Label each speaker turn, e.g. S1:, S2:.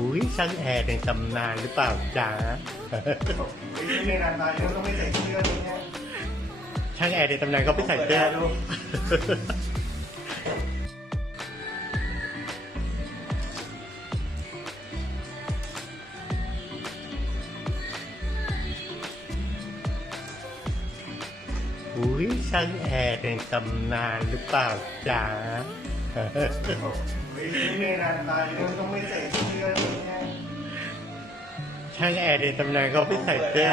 S1: อุ้ยช่างแอร์ในตำนานหรือเปล่าจ๊ะ
S2: ในนานตายแล้วต้องไม่ใส่เสื้อตรงเนี้ย
S1: ช่างแอร์ในตำนานก็ไม่ใส่เสื้อ
S2: ดู
S1: อุ้ยช่างแอร์ในตำนานหรือเปล่าจ๊ะ
S2: ในนานตายแล้วต้องไม่ใส่เสื้อ
S1: ช่างแอร์ในตำนานก็ไม่ใส่เสื้อ